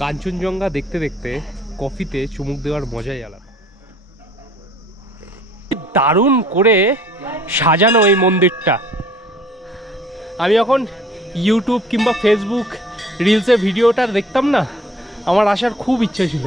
কাঞ্চনজঙ্ঘা দেখতে দেখতে কফিতে চুমুক দেওয়ার মজাই আলাদা। দারুণ করে সাজানো এই মন্দিরটা। আমি যখন ইউটিউব কিংবা ফেসবুক রিলসে ভিডিওটা দেখতাম না, আমার আসার খুব ইচ্ছে ছিল।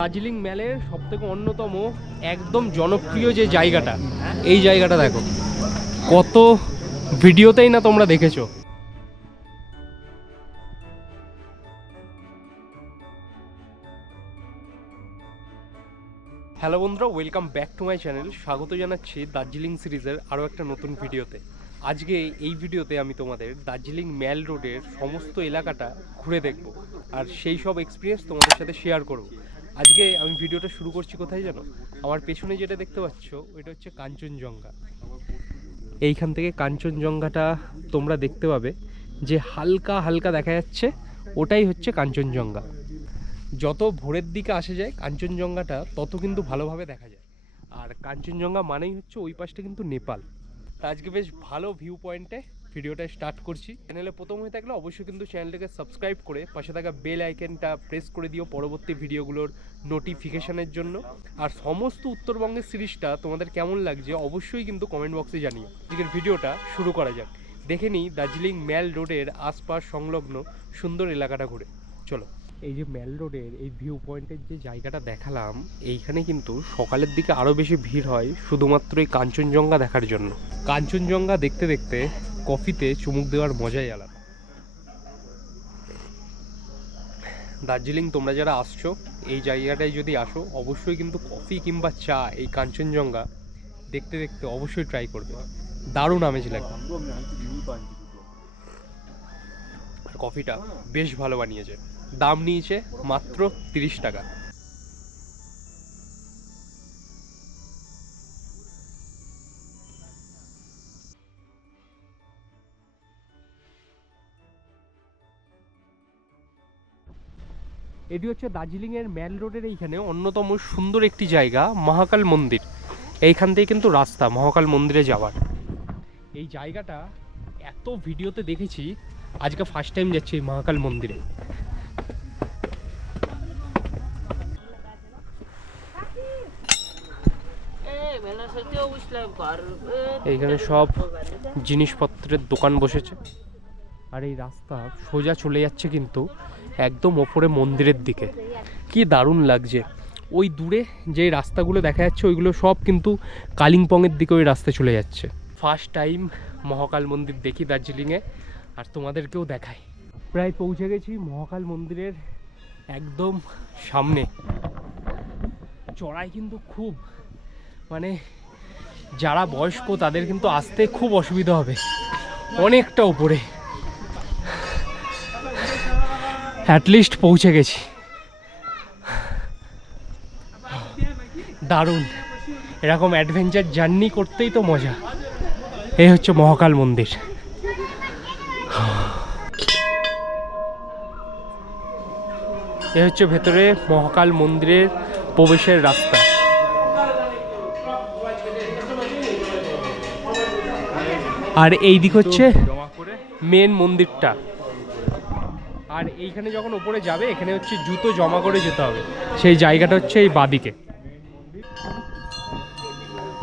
দার্জিলিং ম্যালের সবথেকে অন্যতম একদম জনপ্রিয় যে জায়গাটা, এই জায়গাটা দেখো, কত ভিডিওতেই না তোমরা দেখেছো। হ্যালো বন্ধুরা, welcome back to my channel. স্বাগত জানাচ্ছি দার্জিলিং সিরিজের আরও একটা নতুন ভিডিওতে। আজকে এই ভিডিওতে আমি তোমাদের দার্জিলিং ম্যাল রোডের সমস্ত এলাকাটা ঘুরে দেখব আর সেই সব এক্সপিরিয়েন্স তোমাদের সাথে শেয়ার করব। আজকে আমি ভিডিওটা শুরু করছি কোথায় জানো? আমার পেছনে যেটা দেখতে পাচ্ছ ওইটা হচ্ছে কাঞ্চনজঙ্ঘা। এইখান থেকে কাঞ্চনজঙ্ঘাটা তোমরা দেখতে পাবে, যে হালকা হালকা দেখা যাচ্ছে ওটাই হচ্ছে কাঞ্চনজঙ্ঘা। যত ভোরের দিকে আসা যায় কাঞ্চনজঙ্ঘাটা তত কিন্তু ভালোভাবে দেখা যায়। আর কাঞ্চনজঙ্ঘা মানেই হচ্ছে ওই পাশটা কিন্তু নেপাল। তা আজকে বেশ ভালো ভিউ পয়েন্টে ভিডিওটা স্টার্ট করছি। চ্যানেলে প্রথম হয়ে থাকলে অবশ্যই কিন্তু চ্যানেলটাকে সাবস্ক্রাইব করে পাশে থাকা বেল আইকনটা প্রেস করে দিও পরবর্তী ভিডিওগুলোর নোটিফিকেশানের জন্য। আর সমস্ত উত্তরবঙ্গের সিরিজটা তোমাদের কেমন লাগছে অবশ্যই কিন্তু কমেন্ট বক্সে জানিও। আজকের ভিডিওটা শুরু করা যাক। দেখে নিই দার্জিলিং ম্যাল রোডের আশপাশ সংলগ্ন সুন্দর এলাকাটা ঘুরে। চলো। এই যে ম্যাল রোডের এই ভিউ পয়েন্টের যে জায়গাটা দেখালাম, এইখানে কিন্তু সকালের দিকে আরও বেশি ভিড় হয় শুধুমাত্র এই কাঞ্চনজঙ্ঘা দেখার জন্য। কাঞ্চনজঙ্ঘা দেখতে দেখতে কফিতে চুমুক দেওয়ার মজাই আলাদা। দার্জিলিং তোমরা যারা আসছো এই জায়গাটায় যদি আসো অবশ্যই কিন্তু কফি কিংবা চা এই কাঞ্চনজঙ্ঘা দেখতে দেখতে অবশ্যই ট্রাই করবে। দারুণ আমেজ লাগে। কফিটা বেশ ভালো বানিয়েছে। দাম নিয়েছে মাত্র 30 টাকা। এটি হচ্ছে দার্জিলিংয়ের ম্যাল রোডের এইখানে অন্যতম সুন্দর একটি জায়গা, মহাকাল মন্দির। এইখান থেকে কিন্তু রাস্তা মহাকাল মন্দিরে যাওয়ার। এই জায়গাটা এত ভিডিওতে দেখেছি, আজকে ফার্স্ট টাইম যাচ্ছি এই মহাকাল মন্দিরে। এইখানে সব জিনিসপত্রের দোকান বসেছে আর এই রাস্তা সোজা চলে যাচ্ছে কিন্তু একদম ওপরে মন্দিরের দিকে। কি দারুণ লাগছে। ওই দূরে যে রাস্তাগুলো দেখা যাচ্ছে ওইগুলো সব কিন্তু কালিম্পংয়ের দিকে ওই রাস্তা চলে যাচ্ছে। ফার্স্ট টাইম মহাকাল মন্দির দেখি দার্জিলিংয়ে, আর তোমাদেরকেও দেখাই। প্রায় পৌঁছে গেছি মহাকাল মন্দিরের একদম সামনে। চড়াই কিন্তু খুব, মানে যারা বয়স্ক তাদের কিন্তু আসতে খুব অসুবিধা হবে, অনেকটা উপরে। অ্যাটলিস্ট পৌঁছে গেছি। দারুণ, এরকম অ্যাডভেঞ্চার জার্নি করতেই তো মজা। এই হচ্ছে মহাকাল মন্দির। এ হচ্ছে ভেতরে মহাকাল মন্দিরের প্রবেশের রাস্তা। আর এই দিক হচ্ছে মেন মন্দিরটা। আর এইখানে যখন উপরে যাবে এখানে হচ্ছে জুতো জমা করে যেতে হবে, সেই জায়গাটা হচ্ছে এই বাদিকে।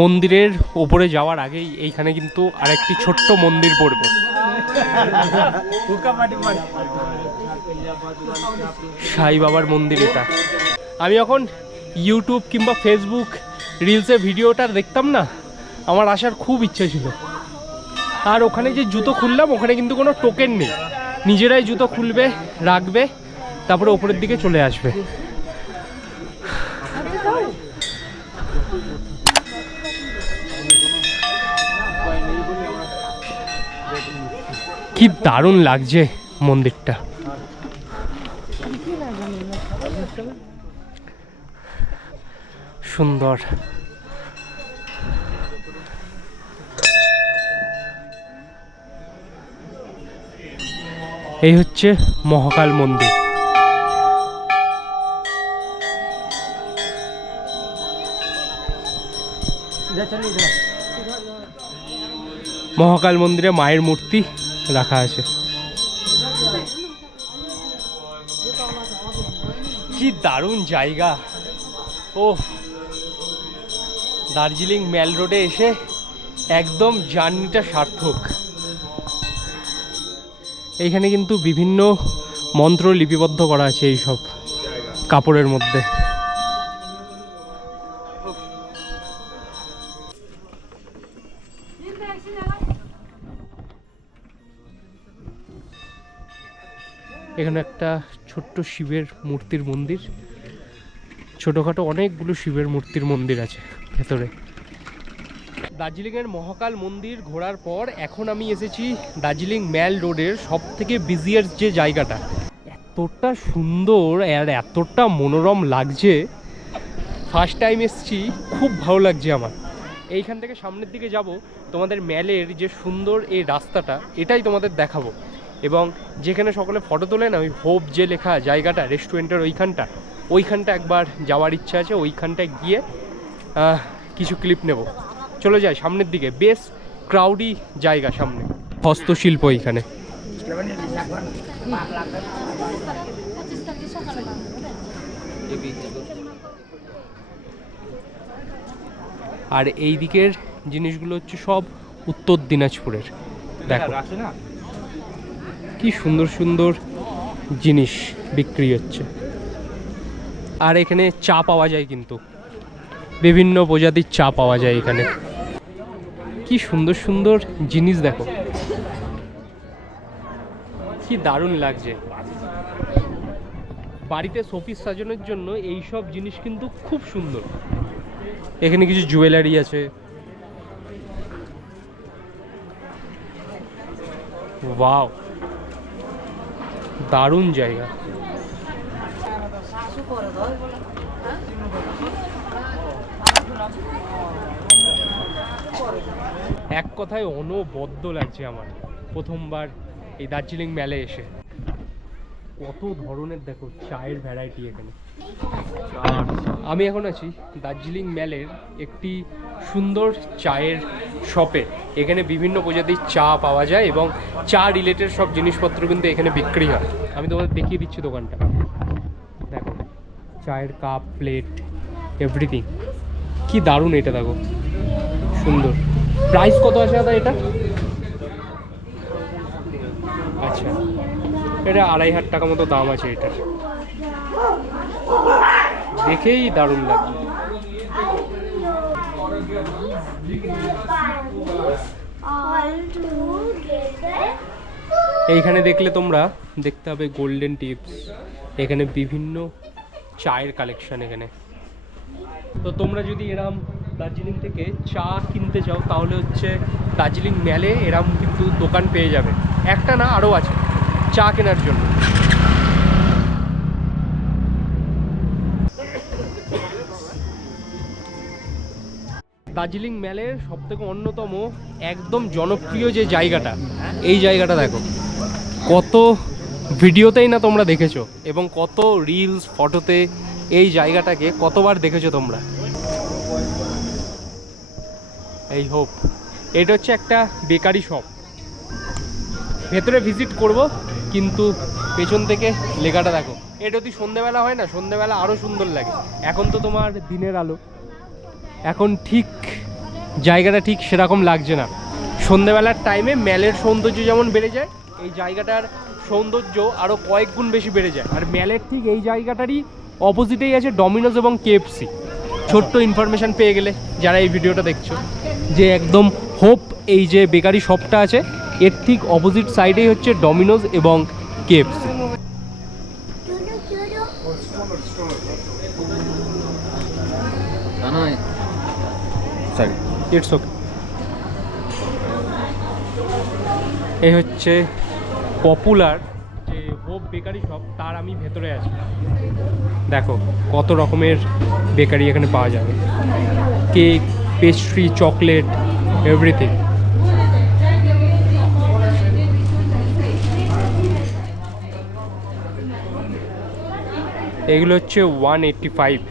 মন্দিরের উপরে যাওয়ার আগেই এইখানে কিন্তু আরেকটি ছোট্ট মন্দির পড়বে। সাই বাবার মন্দির এটা। আমি যখন ইউটিউব কিংবা ফেসবুক রিলসে ভিডিওটা দেখতাম না, আমার আসার খুব ইচ্ছে ছিল। আর ওখানে যে জুতো খুললাম ওখানে কিন্তু কোনো টোকেন নেই, নিজেরাই জুতো খুলবে, রাখবে, তারপরে ওপরের দিকে চলে আসবে। কি দারুণ লাগছে মন্দিরটা। সুন্দর। এই হচ্ছে মহাকাল মন্দির। মহাকাল মন্দিরে মায়ের মূর্তি রাখা আছে। কি দারুণ জায়গা! ও, দার্জিলিং ম্যাল রোডে এসে একদম জার্নিটা সার্থক। এইখানে কিন্তু বিভিন্ন মন্ত্র লিপিবদ্ধ করা আছে এইসব কাপড়ের মধ্যে। এখানে একটা ছোট্ট শিবের মূর্তির মন্দির, ছোটোখাটো অনেকগুলো শিবের মূর্তির মন্দির আছে ভেতরে। দার্জিলিংয়ের মহাকাল মন্দির ঘোরার পর এখন আমি এসেছি দার্জিলিং ম্যাল রোডের সব থেকে বিজিয়ার যে জায়গাটা। এতটা সুন্দর আর এতটা মনোরম লাগছে, ফার্স্ট টাইম এসেছি, খুব ভালো লাগছে আমার। এইখান থেকে সামনের দিকে যাব, তোমাদের ম্যালের যে সুন্দর এই রাস্তাটা এটাই তোমাদের দেখাবো। এবং যেখানে সকলে ফটো তোলে না, ওই হোপ যে লেখা জায়গাটা, রেস্টুরেন্টের ওইখানটা একবার যাওয়ার ইচ্ছা আছে। ওইখানটায় গিয়ে কিছু ক্লিপ নেব। চলে যাই সামনের দিকে, বেশ ক্রাউডি জায়গা সামনে, হস্তশিল্প এইখানে। আর এই দিকের জিনিসগুলো হচ্ছে সব উত্তর দিনাজপুরের। দেখো কি সুন্দর সুন্দর জিনিস বিক্রি হচ্ছে। আর এখানে চা পাওয়া যায়, কিন্তু বিভিন্ন প্রজাতির চা পাওয়া যায় এখানে। কি সুন্দর সুন্দর জিনিস দেখো, কি দারুণ লাগছে। বাড়িতে শোপিস সাজানোর জন্য এই সব জিনিস কিন্তু খুব সুন্দর। এখানে কিছু জুয়েলারি আছে, ওয়াও, দারুণ জায়গা। এক কথায় অনবদ্য লাগছে আমার প্রথমবার এই দার্জিলিং ম্যালে এসে। কত ধরনের দেখো চায়ের ভ্যারাইটি এখানে। আমি এখন আছি দার্জিলিং ম্যালের একটি সুন্দর চায়ের শপে। এখানে বিভিন্ন প্রজাতির চা পাওয়া যায় এবং চা রিলেটেড সব জিনিসপত্র কিন্তু এখানে বিক্রি হয়। আমি তোমাদের দেখিয়ে দিচ্ছি দোকানটা। দেখো চায়ের কাপ, প্লেট, এভরিথিং। কি দারুণ এটা, দেখো সুন্দর। প্রাইস কত আছে দাদা এটা? আচ্ছা, এটা 2500 টাকা মতো দাম আছে এটার। দেখেই দারুণ লাগে। এইখানে দেখলে তোমরা দেখতে হবে গোল্ডেন টিপস। এখানে বিভিন্ন চায়ের কালেকশন এখানে। তো তোমরা যদি এরম দার্জিলিং থেকে চা কিনতে চাও তাহলে হচ্ছে দার্জিলিং ম্যালে এরম কিন্তু দোকান পেয়ে যাবে। একটা না, আরও আছে চা কেনার জন্য। দার্জিলিং ম্যালের সবথেকে অন্যতম একদম জনপ্রিয় যে জায়গাটা, এই জায়গাটা দেখো। কত ভিডিওতেই না তোমরা দেখেছো এবং কত রিলস ফটোতে এই জায়গাটাকে কতবার দেখেছো তোমরা। এই হোপ, এটা হচ্ছে একটা বেকারি শপ। ভেতরে ভিজিট করব, কিন্তু পেছন থেকে লেখাটা দেখো। এটা যদি সন্ধেবেলা হয় না, সন্ধেবেলা আরও সুন্দর লাগে। এখন তো তোমার দিনের আলো, এখন ঠিক জায়গাটা ঠিক সেরকম লাগছে না। সন্ধেবেলার টাইমে ম্যালের সৌন্দর্য যেমন বেড়ে যায়, এই জায়গাটার সৌন্দর্য আরও কয়েক গুণ বেশি বেড়ে যায়। আর ম্যালের ঠিক এই জায়গাটারই অপোজিটেই আছে ডমিনোজ এবং KFC। ছোট্ট ইনফরমেশান পেয়ে গেলে যারা এই ভিডিওটা দেখছো, যে একদম হোপ এই যে বেকারি শপটা আছে এর ঠিক অপোজিট সাইডেই হচ্ছে ডমিনোজ এবং KFC। It's okay. এই হচ্ছে পপুলার যে হোপ বেকারি শপ, তার আমি ভেতরে আছি। দেখো কত রকমের বেকারি এখানে পাওয়া যাবে, কেক, পেস্ট্রি, চকলেট, এভরিথিং। এগুলো হচ্ছে 185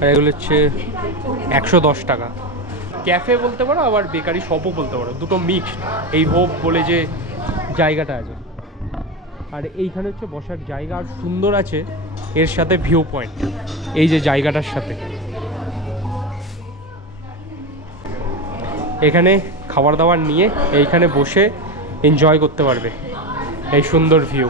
আর এগুলো হচ্ছে 110 টাকা। ক্যাফে বলতে পারো, আবার বেকারি শপও বলতে পারো, দুটো মিক্সড। এই হোপ বলে যে জায়গাটা আছে, আর এইখানে হচ্ছে বসার জায়গা, আর সুন্দর আছে এর সাথে ভিউ পয়েন্ট এই যে জায়গাটার সাথে। এখানে খাবার দাবার নিয়ে এইখানে বসে এনজয় করতে পারবে এই সুন্দর ভিউ।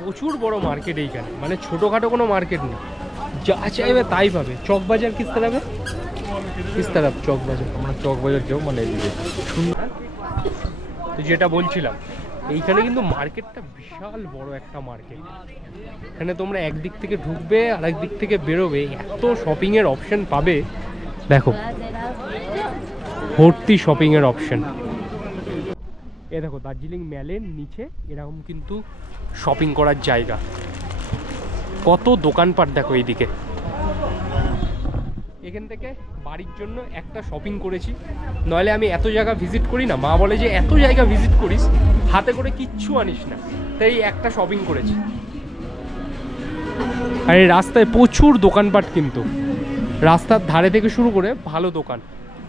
প্রচুর বড় মার্কেট এইখানে, মানে ছোটোখাটো কোনো মার্কেট নেই, যা চাইবে তাই পাবে। চকবাজার কিস तरफ है, किस तरफ চকবাজার? আমরা চকবাজার যাও মানে তো যেটা বলছিলাম, এইখানে কিন্তু মার্কেটটা বিশাল বড় একটা মার্কেট। এখানে তোমরা একদিক থেকে ঢুকবে আর একদিক থেকে বেরোবে, এত শপিংয়ের অপশন পাবে। দেখো ভর্তি শপিংয়ের অপশন। এ দেখো দার্জিলিং ম্যালের নিচে এরকম কিন্তু শপিং করার জায়গা, কত দোকানপাট দেখো এইদিকে। এখান থেকে বাড়ির জন্য একটা শপিং করেছি, নইলে আমি এত জায়গা ভিজিট করি না। মা বলে যে এত জায়গা ভিজিট করিস, হাতে করে কিচ্ছু আনিস না, তাই একটা শপিং করেছি। আর এই রাস্তায় প্রচুর দোকানপাট, কিন্তু রাস্তার ধারে থেকে শুরু করে ভালো দোকান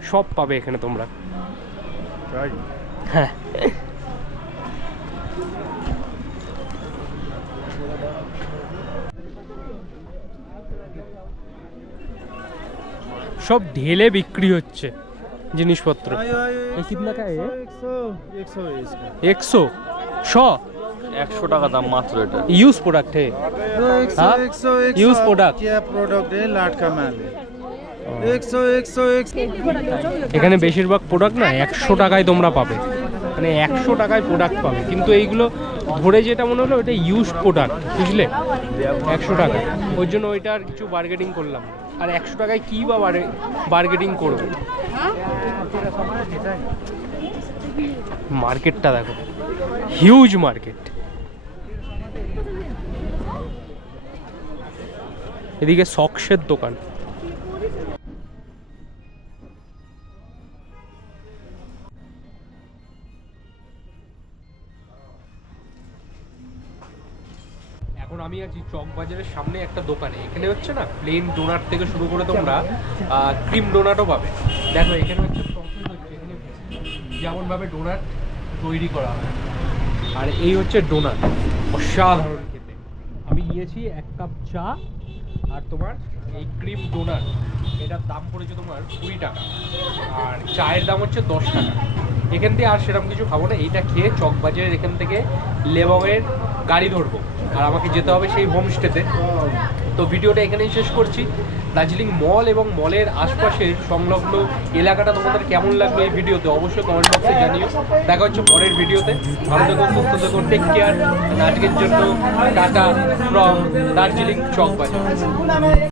সব পাবে এখানে তোমরা। হ্যাঁ, সব ঢেলে বিক্রি হচ্ছে জিনিসপত্র। একশো 100 টাকা দাম মাত্র এটা। यूज प्रोडक्ट है, यूज प्रोडक्ट। এখানে বেশিরভাগ প্রোডাক্ট না 100 টাকায় তোমরা পাবে, মানে 100 টাকায় প্রোডাক্ট পাবে। কিন্তু এইগুলো ধরে যেটা মনে হলো এটা ইউজ প্রোডাক্ট, বুঝলে, 100 টাকা। ওই জন্য ওইটার কিছু বার্গেনিং করলাম। আর 100 টাকায় কী বা বার্গেনিং করবে। মার্কেটটা দেখো, হিউজ মার্কেট। এদিকে সক্সের দোকান। এখন আমি আছি চকবাজারের সামনে একটা দোকানে। এখানে হচ্ছে না প্লেন ডোনাট থেকে শুরু করে তোমরা ক্রিম ডোনাটও পাবে। দেখো এখানে হচ্ছে প্রসেস হচ্ছে, এখানে যেমনভাবে ডোনাট তৈরি করা হয়, আর এই হচ্ছে ডোনাট, অসাধারণ খেতে। আমি নিয়েছি 1 কাপ চা আর তোমার এই ক্রিম ডোনাট, এটার দাম পড়েছে তোমার 20 টাকা, আর চায়ের দাম হচ্ছে 10 টাকা। এখান থেকে আর সেরকম কিছু খাবো না, এইটা খেয়ে চকবাজারের এখান থেকে লেবংয়ের গাড়ি ধরবো, আর আমাকে যেতে হবে সেই হোমস্টেতে। তো ভিডিওটা এখানেই শেষ করছি। দার্জিলিং মল এবং মলের আশপাশের সংলগ্ন এলাকাটা তোমাদের কেমন লাগলো এই ভিডিওতে অবশ্যই কমেন্ট বক্সে জানিও। দেখা হচ্ছে পরের ভিডিওতে। ভালো থেকো, সুস্থ থেকো, টেক কেয়ার। আজকের জন্য টাটা ফ্রম দার্জিলিং চকবাজার।